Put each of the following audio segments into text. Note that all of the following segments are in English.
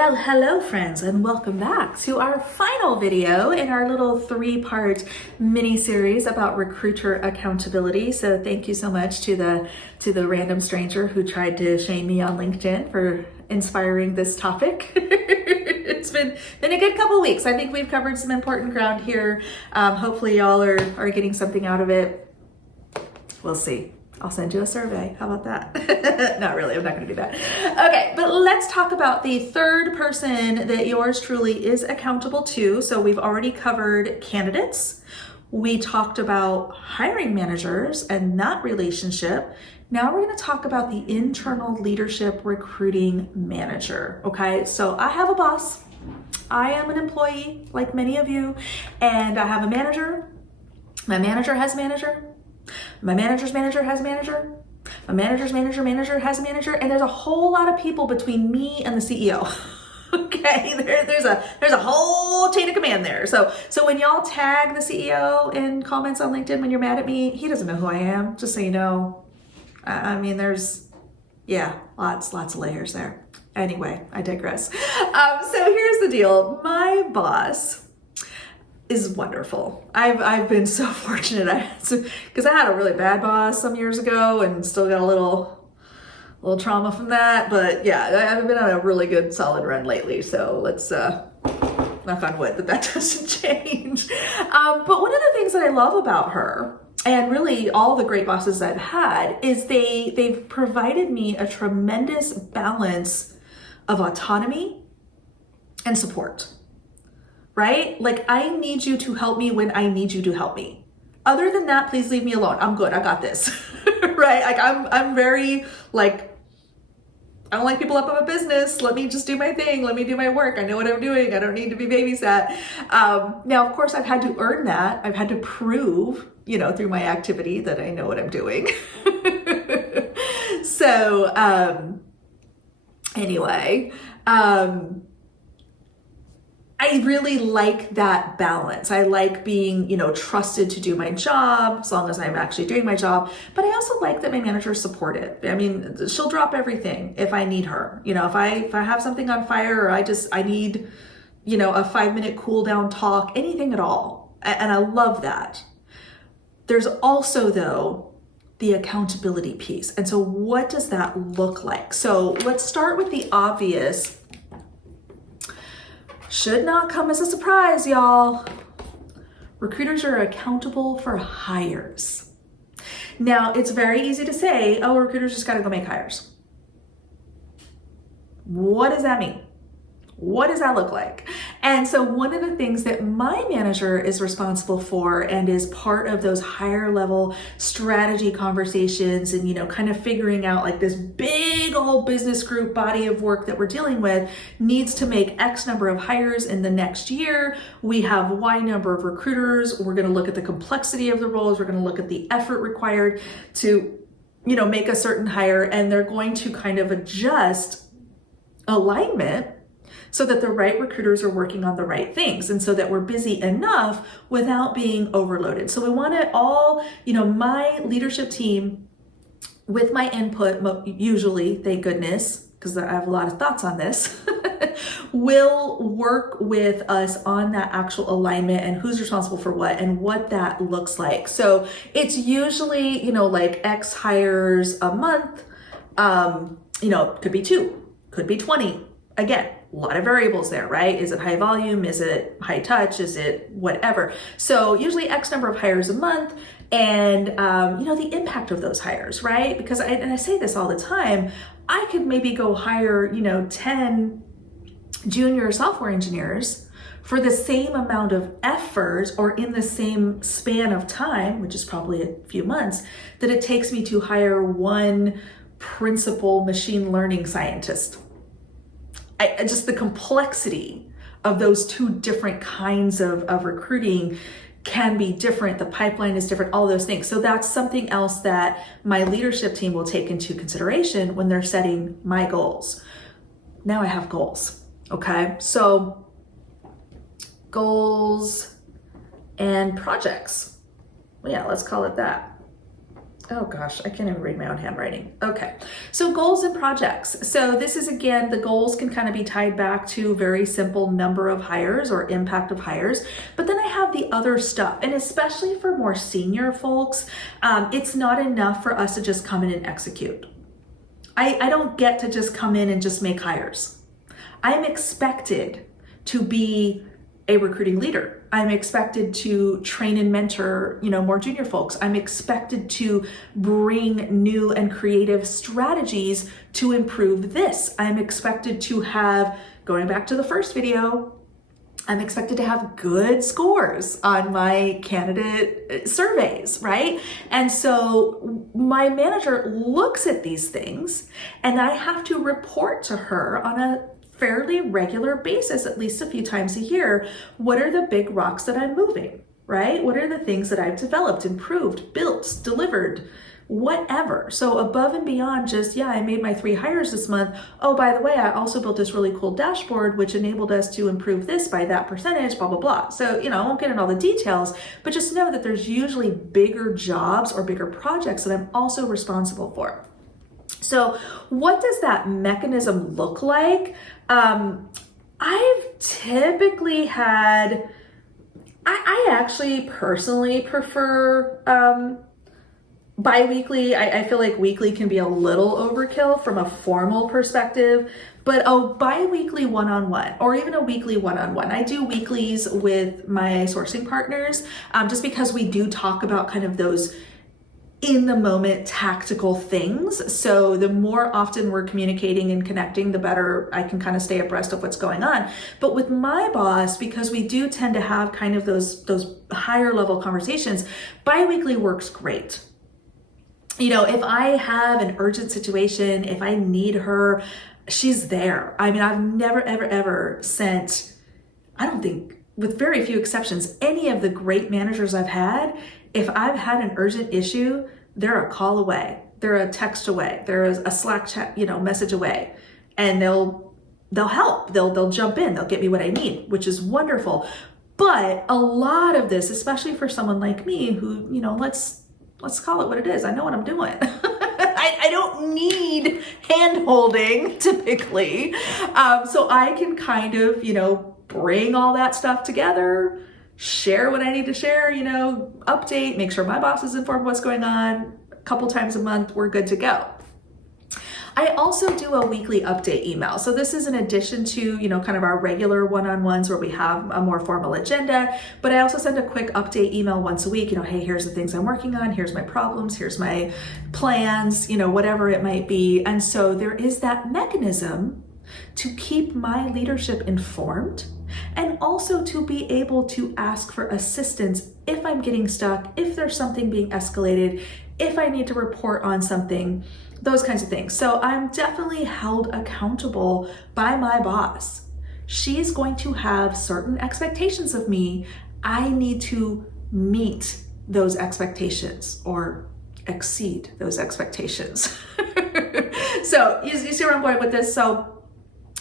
Well, hello friends, and welcome back to our final video in our little 3-part mini series about recruiter accountability. So thank you so much to the random stranger who tried to shame me on LinkedIn for inspiring this topic. It's been a good couple weeks. I think we've covered some important ground here. Hopefully y'all are getting something out of it. We'll see. I'll send you a survey. How about that? Not really, I'm not gonna do that. Okay, but let's talk about the third person that yours truly is accountable to. So we've already covered candidates. We talked about hiring managers and that relationship. Now we're gonna talk about the internal leadership recruiting manager, okay? So I have a boss. I am an employee like many of you, and I have a manager. My manager has a manager. My manager's manager has a manager. My manager's manager has a manager, and there's a whole lot of people between me and the CEO. Okay, there's a whole chain of command there. So when y'all tag the CEO in comments on LinkedIn when you're mad at me, he doesn't know who I am. Just so you know, I mean, there's lots of layers there. Anyway, I digress. So here's the deal. My boss is wonderful. I've been so fortunate because I had a really bad boss some years ago and still got a little trauma from that. But yeah, I've been on a really good solid run lately. So let's knock on wood that doesn't change. But one of the things that I love about her, and really all the great bosses I've had, is they've provided me a tremendous balance of autonomy and support. Right? Like, I need you to help me when I need you to help me. Other than that, please leave me alone. I'm good. I got this. Right? Like, I'm very like, I don't like people up on my business. Let me just do my thing. Let me do my work. I know what I'm doing. I don't need to be babysat. Now, of course, I've had to earn that. I've had to prove, through my activity that I know what I'm doing. So, anyway, I really like that balance. I like being, trusted to do my job as long as I'm actually doing my job. But I also like that my manager is supportive. I mean, she'll drop everything if I need her. If I have something on fire, or I need, a 5-minute cool down talk, anything at all. And I love that. There's also, though, the accountability piece. And so what does that look like? So let's start with the obvious. Should not come as a surprise, y'all. Recruiters are accountable for hires. Now, it's very easy to say, oh, recruiters just gotta go make hires. What does that mean? What does that look like? And so one of the things that my manager is responsible for, and is part of those higher level strategy conversations and, kind of figuring out like this big old business group body of work that we're dealing with, needs to make X number of hires in the next year. We have Y number of recruiters. We're going to look at the complexity of the roles. We're going to look at the effort required to, make a certain hire, and they're going to kind of adjust alignment so that the right recruiters are working on the right things, and so that we're busy enough without being overloaded. So we want it all, my leadership team, with my input, usually, thank goodness, because I have a lot of thoughts on this, will work with us on that actual alignment and who's responsible for what and what that looks like. So it's usually, like X hires a month, could be 2, could be 20. Again, a lot of variables there, right? Is it high volume? Is it high touch? Is it whatever? So usually X number of hires a month, and the impact of those hires, right? Because I say this all the time, I could maybe go hire, 10 junior software engineers for the same amount of effort, or in the same span of time, which is probably a few months, that it takes me to hire one principal machine learning scientist. Just the complexity of those two different kinds of recruiting can be different. The pipeline is different, all those things. So that's something else that my leadership team will take into consideration when they're setting my goals. Now I have goals, okay? So goals and projects. Well, yeah, let's call it that. Oh gosh, I can't even read my own handwriting. Okay, so goals and projects. So this is, again, the goals can kind of be tied back to very simple number of hires or impact of hires. But then I have the other stuff, and especially for more senior folks, it's not enough for us to just come in and execute. I don't get to just come in and just make hires. I'm expected to be a recruiting leader. I'm expected to train and mentor, more junior folks. I'm expected to bring new and creative strategies to improve this. I'm expected to have, going back to the first video, I'm expected to have good scores on my candidate surveys, right? And so my manager looks at these things, and I have to report to her on a fairly regular basis, at least a few times a year. What are the big rocks that I'm moving, right? What are the things that I've developed, improved, built, delivered, whatever. So above and beyond just, yeah, I made my 3 hires this month. Oh, by the way, I also built this really cool dashboard, which enabled us to improve this by that percentage, blah, blah, blah. So, I won't get into all the details, but just know that there's usually bigger jobs or bigger projects that I'm also responsible for. So what does that mechanism look like? I've typically had, I actually personally prefer bi-weekly. I feel like weekly can be a little overkill from a formal perspective, but a bi-weekly one-on-one or even a weekly one-on-one. I do weeklies with my sourcing partners just because we do talk about kind of those in the moment tactical things. So the more often we're communicating and connecting, the better I can kind of stay abreast of what's going on. But with my boss, because we do tend to have kind of those higher level conversations, bi-weekly works great. If I have an urgent situation, if I need her, she's there. I mean, I've never, ever sent, I don't think, with very few exceptions, any of the great managers I've had, if I've had an urgent issue, they're a call away, they're a text away, they're a Slack chat, message away, and they'll help, they'll jump in, they'll get me what I need, which is wonderful. But a lot of this, especially for someone like me who, let's call it what it is. I know what I'm doing. I don't need hand holding typically. So I can kind of, bring all that stuff together, share what I need to share, update, make sure my boss is informed what's going on. A couple times a month, we're good to go. I also do a weekly update email. So this is in addition to, kind of our regular one-on-ones where we have a more formal agenda, but I also send a quick update email once a week, hey, here's the things I'm working on, here's my problems, here's my plans, whatever it might be. And so there is that mechanism to keep my leadership informed and also to be able to ask for assistance if I'm getting stuck, if there's something being escalated, if I need to report on something, those kinds of things. So I'm definitely held accountable by my boss. She's going to have certain expectations of me. I need to meet those expectations or exceed those expectations. So you see where I'm going with this? So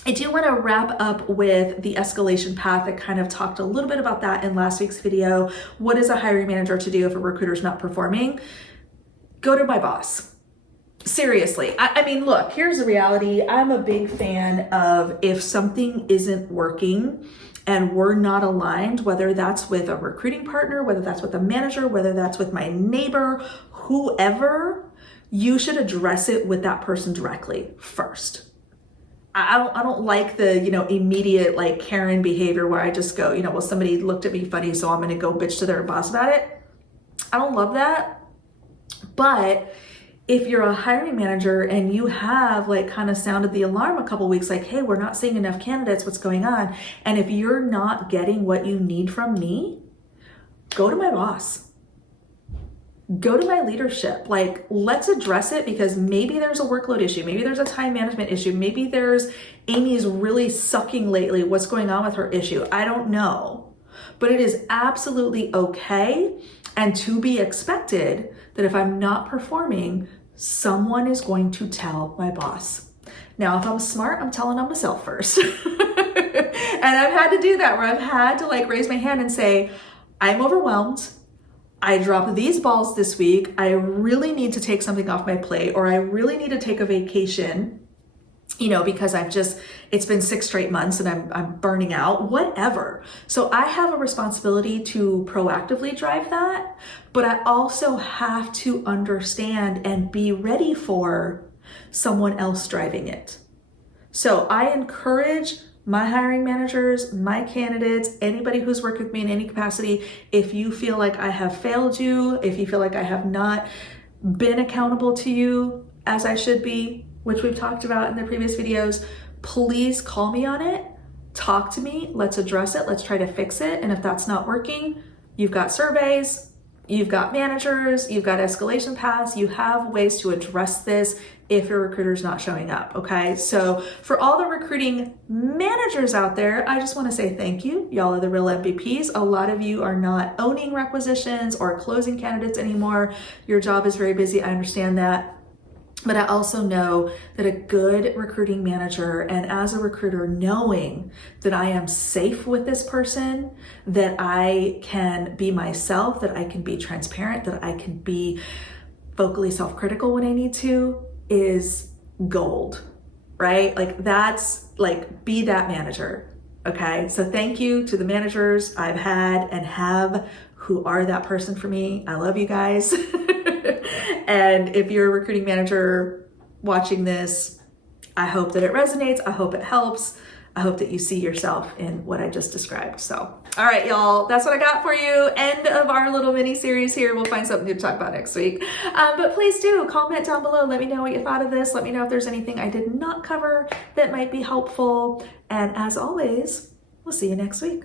I do want to wrap up with the escalation path. I kind of talked a little bit about that in last week's video. What is a hiring manager to do if a recruiter's not performing? Go to my boss. Seriously. I mean, look, here's the reality. I'm a big fan of if something isn't working and we're not aligned, whether that's with a recruiting partner, whether that's with a manager, whether that's with my neighbor, whoever, you should address it with that person directly first. I don't like the, immediate like Karen behavior where I just go, well, somebody looked at me funny, so I'm going to go bitch to their boss about it. I don't love that. But if you're a hiring manager and you have like kind of sounded the alarm a couple weeks, like, hey, we're not seeing enough candidates, what's going on? And if you're not getting what you need from me, go to my boss. Go to my leadership. Like, let's address it, because maybe there's a workload issue. Maybe there's a time management issue. Maybe there's Amy's really sucking lately. What's going on with her issue? I don't know. But it is absolutely okay and to be expected that if I'm not performing, someone is going to tell my boss. Now, if I'm smart, I'm telling on myself first. And I've had to do that where I've had to like raise my hand and say, I'm overwhelmed. I dropped these balls this week. I really need to take something off my plate, or I really need to take a vacation, because it's been 6 straight months and I'm burning out, whatever. So I have a responsibility to proactively drive that, but I also have to understand and be ready for someone else driving it. So I encourage my hiring managers, my candidates, anybody who's worked with me in any capacity, if you feel like I have failed you, if you feel like I have not been accountable to you as I should be, which we've talked about in the previous videos, please call me on it, talk to me, let's address it, let's try to fix it. And if that's not working, you've got surveys, you've got managers, you've got escalation paths, you have ways to address this if your recruiter's not showing up, okay? So for all the recruiting managers out there, I just wanna say thank you. Y'all are the real MVPs. A lot of you are not owning requisitions or closing candidates anymore. Your job is very busy, I understand that. But I also know that a good recruiting manager, and as a recruiter, knowing that I am safe with this person, that I can be myself, that I can be transparent, that I can be vocally self-critical when I need to, is gold, right? Be that manager, okay? So thank you to the managers I've had and have who are that person for me. I love you guys. And if you're a recruiting manager watching this, I hope that it resonates. I hope it helps. I hope that you see yourself in what I just described. So, all right, y'all, that's what I got for you. End of our little mini series here. We'll find something to talk about next week. But please do comment down below. Let me know what you thought of this. Let me know if there's anything I did not cover that might be helpful. And as always, we'll see you next week.